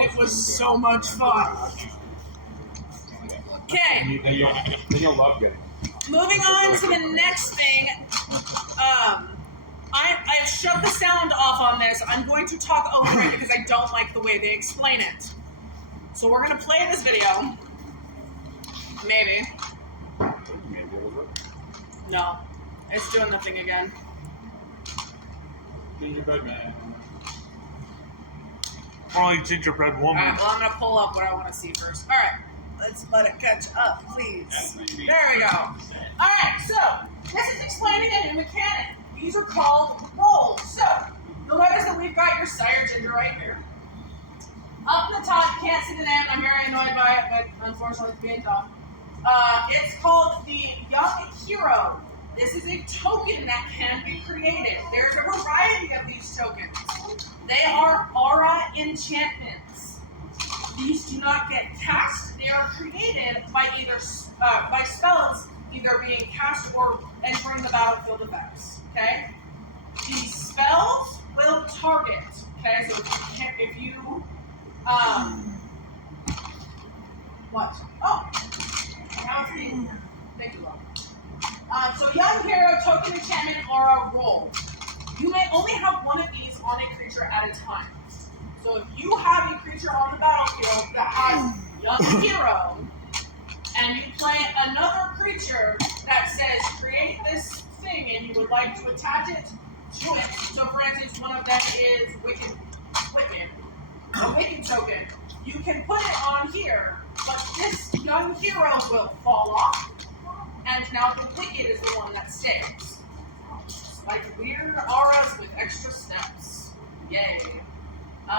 and it was so much fun. Okay. Then you'll love getting it. Moving on to the next thing. I've shut the sound off on this. I'm going to talk over it because I don't like the way they explain it. So we're going to play this video. Maybe. No. It's doing the thing again. Gingerbread man. Only gingerbread woman. Alright, well, I'm going to pull up what I want to see first. Alright, let's let it catch up, please. There we go. Alright, so, this is explaining a new mechanic. These are called rolls. So, you'll notice that we've got your Sire Ginger right here. Up in the top, you can't see the name, I'm very annoyed by it, but unfortunately it's being tough. It's called the Young Hero. This is a token that can be created. There's a variety of these tokens. They are aura enchantments. These do not get cast. They are created by either by spells either being cast or entering the battlefield effects. Okay. These spells will target. Okay. So if you what? Oh, now it's me. Thank you, love. So Young Hero token enchantment aura roll. You may only have one of these on a creature at a time. So if you have a creature on the battlefield that has Young Hero, and you play another creature that says create this thing and you would like to attach it to it. So for instance, one of them is Wicked, a Wicked token. You can put it on here, but this Young Hero will fall off, and now the Wicked is the one that stays. Like weird auras with extra steps. Yay.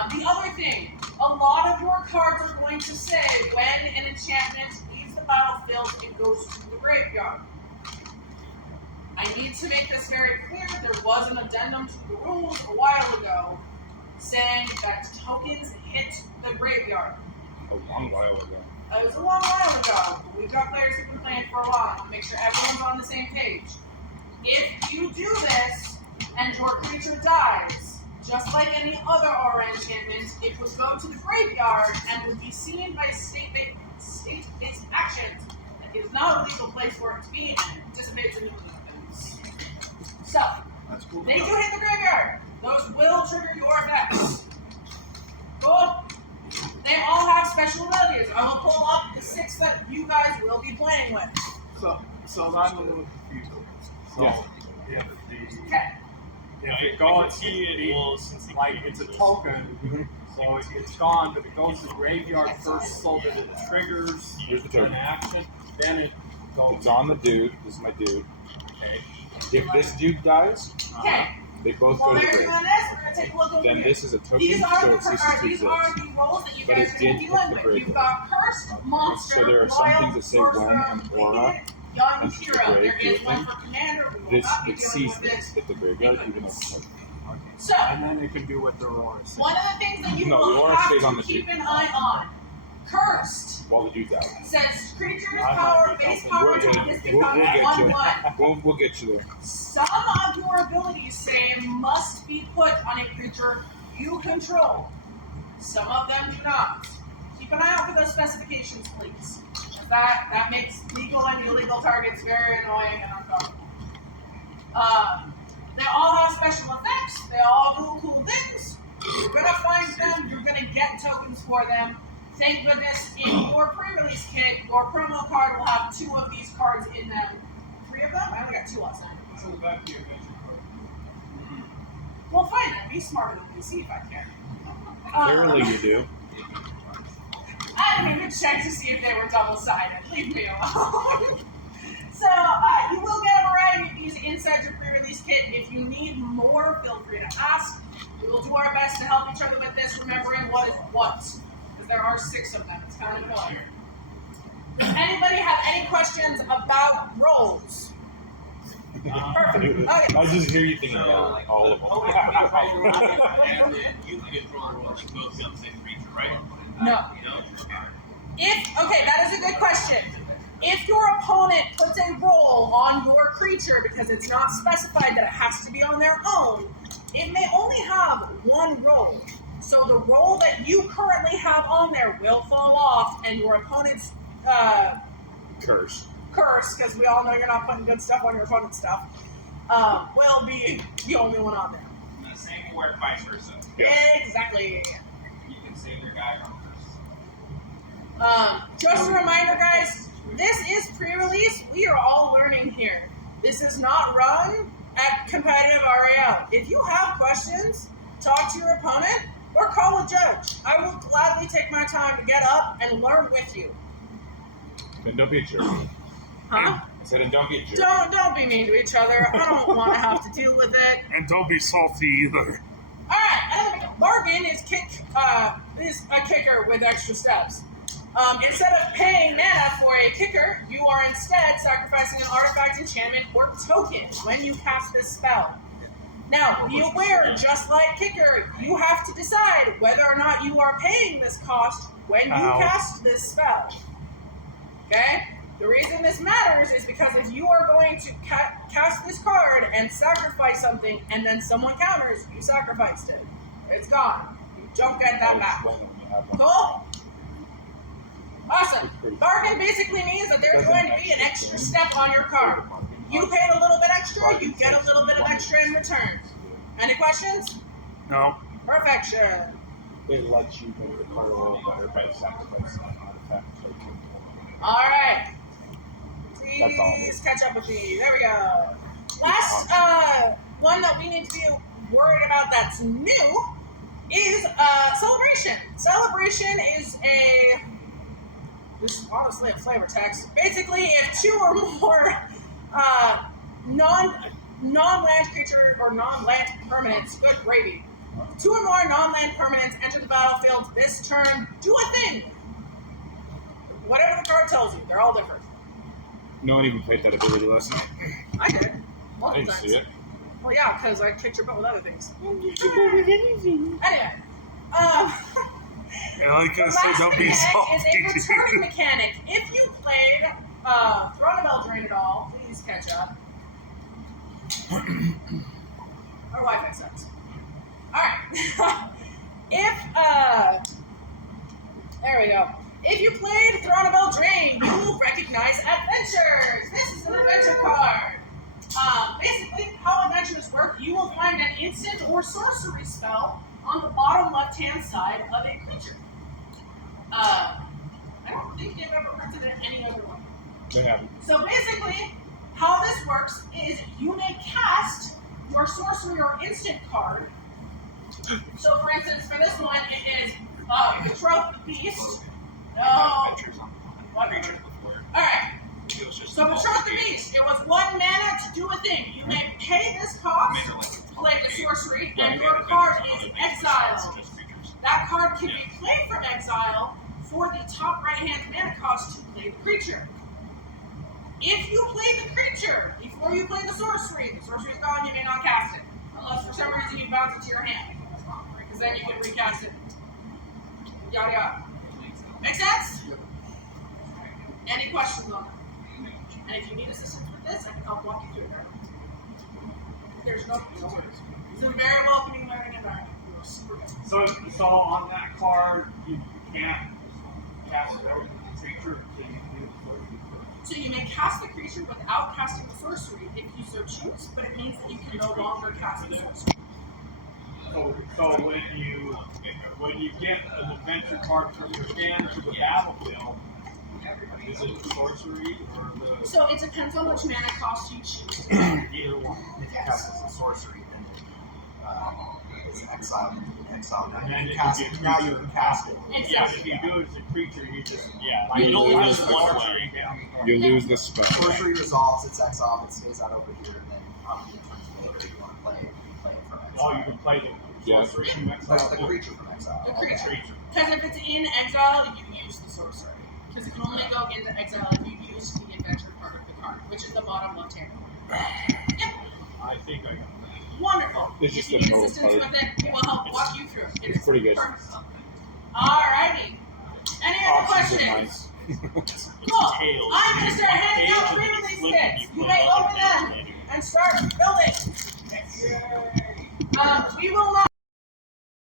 The other thing, a lot of your cards are going to say when an enchantment leaves the battlefield, it goes to the graveyard. I need to make this very clear. There was an addendum to the rules a while ago saying that tokens hit the graveyard. A long while ago. It was a long while ago. We've got players who've been playing for a while. Make sure everyone's on the same page. If you do this and your creature dies, just like any other aura enchantment, it would go to the graveyard and would be seen by state-based actions. It is not a legal place for it to be, and it dissipates into things. So, they do hit the graveyard. Those will trigger your effects. Cool. They all have special abilities. I will pull up the 6 that you guys will be playing with. So I'm a little confused. So, Yeah. Okay. if it goes, like it's a token, so it's gone, but it goes to the graveyard first so that it triggers Here's the token. an action, then it goes. It's on the dude. This is my dude. Okay. If this dude dies, Okay. they both While go to they're the doing grave. this, we're going to take a look over Then here. this is a token, These so are it ceases to these are exist. the roles that you But guys it are did going to be hit dealing the with. graveyard. You've got Cursed, Monster, So there are some Wild, things that say Sorcerer, when an aura Wicked, Young enters the Hero. grave, There is do one thing. for Commander. We will This not be it dealing sees with this this. hit the graveyard, even though it's a token. So, And then it can do what the roar says. one of the things that you No, the will aura have stays on to the keep dude. an eye on. Cursed While the dude's out. says creatures I'm power, not base good. power, We're good. targets We'll become get 1/1. you. We'll get you there. Some of your abilities say must be put on a creature you control. Some of them do not. Keep an eye out for those specifications, please. That makes legal and illegal targets very annoying and uncomfortable. They all have special effects. They all do cool things. You're gonna find them. You're gonna get tokens for them. Thank goodness in your pre-release kit, your promo card will have 2 of these cards in them. 3 of them? I only got 2 last time. Well, fine then. Be smarter than me. See if I can. Clearly you do. I didn't even check to see if they were double-sided. Leave me alone. So, you will get a variety of these inside your pre-release kit. If you need more, feel free to ask. We will do our best to help each other with this, remembering what is what. Because there are 6 of them. It's kind of annoying. Does anybody have any questions about rolls? Perfect. Okay. I just hear you thinking about all of them. And then you can draw like both the same creature, right? No. No? Okay, that is a good question. If your opponent puts a roll on your creature because it's not specified that it has to be on their own, it may only have 1 roll. So the roll that you currently currently have on there will fall off, and your opponent's Curse. curse, because we all know you're not putting good stuff on your opponent's stuff, will be the only one on there. And the same will work vice versa. Yeah. Exactly. You can save your guy from first. Just a reminder, guys, this is pre-release. We are all learning here. This is not run at competitive RAL. If you have questions, talk to your opponent or call a judge. I will gladly take my time to get up and learn with you. Then don't be a jerk. Huh? I said, and don't be a jerk. Don't be mean to each other. I don't want to have to deal with it. And don't be salty either. Alright, Bargain is a kicker with extra steps. Instead of paying mana for a kicker, you are instead sacrificing an artifact, enchantment, or token when you cast this spell. Now, be aware, just like kicker, you have to decide whether or not you are paying this cost when you cast this spell. Okay? The reason this matters is because if you are going to cast this card and sacrifice something, and then someone counters, you sacrificed it. It's gone. You don't get that back. Cool? Awesome. Bargain basically means that there's going to be an extra step on your card. You paid a little bit extra, you get a little bit of extra in return. Any questions? No. Perfection. They let you make the card a little better by sacrificing an artifact token. Alright. That's all. Please catch up with me. There we go. Last one that we need to be worried about that's new is Celebration. Celebration is this is honestly a flavor text. Basically, if 2 or more non-land creature or non-land permanents, good gravy. 2 or more non-land permanents enter the battlefield this turn, do a thing. Whatever the card tells you, they're all different. No one even played that ability last night. I did. I Multiple didn't times. see it. Well, yeah, because I kicked your butt with other things. Anyway, I like the I said, last don't be mechanic is a returning salty. mechanic. If you played Throne of Eldraine at all, please catch up. Our Wi-Fi sucks. Alright. There we go. If you played Throne of Eldraine, you will recognize Adventures. This is an adventure card. Basically, how adventures work, you will find an instant or sorcery spell on the bottom left-hand side of a creature. I don't think they've ever printed any other one. They haven't. So basically, how this works is you may cast your sorcery or instant card. So for instance, for this one, it is Betroth the Beast. No. Creatures before. Alright. It was just So Betroth the Beast, it was 1 mana to do a thing. You may pay this cost to play the sorcery, and your card is exiled. That card can be played from exile for the top right-hand mana cost to play the creature. If you play the creature before you play the sorcery is gone, you may not cast it. Unless for some reason you bounce it to your hand. Because then you can recast it. Yada yada. Make sense? Any questions on it? And if you need assistance with this, I can help walk you through it. There's no worries. It's a very welcoming learning environment. Super good. So on that card, you can't cast it over the creature until you do the sorcery. So you may cast the creature without casting the sorcery if you so choose, but it means that you can no longer cast the sorcery. So when you get an adventure card from your hand to the battlefield, is it sorcery or the So it depends on which mana cost you choose. either one? If you cast it as a sorcery, then it's exiled. Now And then you it can cast can it. be a Now creature. you can cast it. Yeah, if you do it as a creature, you just You it only lose has the one spell. tree. You lose the spell. Sorcery resolves, it's exiled, it stays out over here, and then on the turns later you want to play it, you play it from exile. Oh, you can play the Yeah. sorcery from exile. The creature from exile. The creature. Creature. Because if it's in exile, you use the sorcery. Because it can only go into exile if you use the adventure part of the card, which is the bottom left-hand corner. Yep. I think I got that. Wonderful. It's If just you a need middle assistance part. with it, we will help walk you through it. It It's is pretty good. perfect. Alrighty. Any other Options are questions? nice. Cool. Tails. I'm going to start handing out Tails and pre-release flip kits. and You you may flip open it. them and start building. We will not.